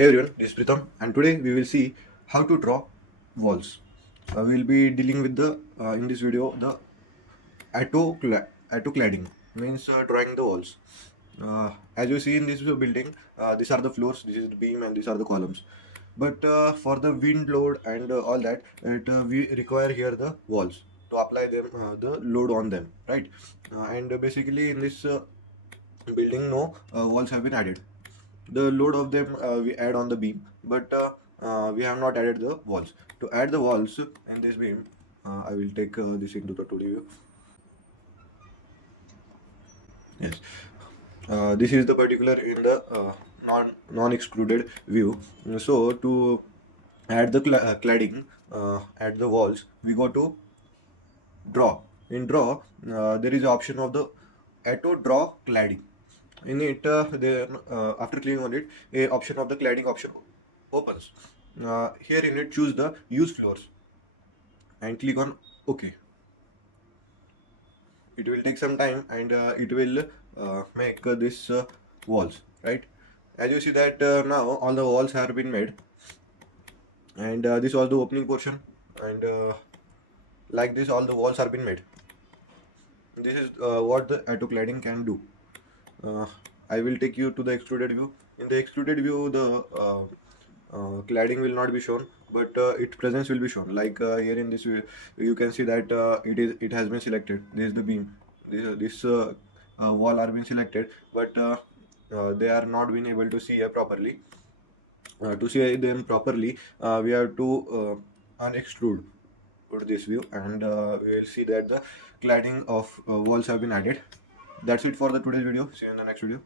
Hey everyone, this is Pritham, and today we will see how to draw walls. We will be dealing with the in this video the auto cladding, means drawing the walls. As you see in this building, these are the floors, this is the beam, and these are the columns. But for the wind load and all that, we require here the walls to apply them the load on them, right? And basically in this building, no walls have been added. The load of them we add on the beam, but we have not added the walls. To add the walls in this beam, I will take this into the 2D view. Yes, this is the particular in the non excluded view. So to add the cladding at the walls, we go to draw. In draw, there is an option of the auto draw cladding. In it, after clicking on it, a option of the cladding option opens. Here in it, choose the use floors and click on OK. It will take some time, and it will make this walls, right? As you see that now all the walls have been made, and this was the opening portion, and like this all the walls are been made. This is what the auto cladding can do. uh, I will take you to the extruded view. In the extruded view, the cladding will not be shown, but its presence will be shown. Like here in this view, you can see that it has been selected. This is the beam. This wall are been selected, but they are not being able to see properly. To see them properly, we have to unextrude this view, and we will see that the cladding of walls have been added. That's it for the today's video. See you in the next video.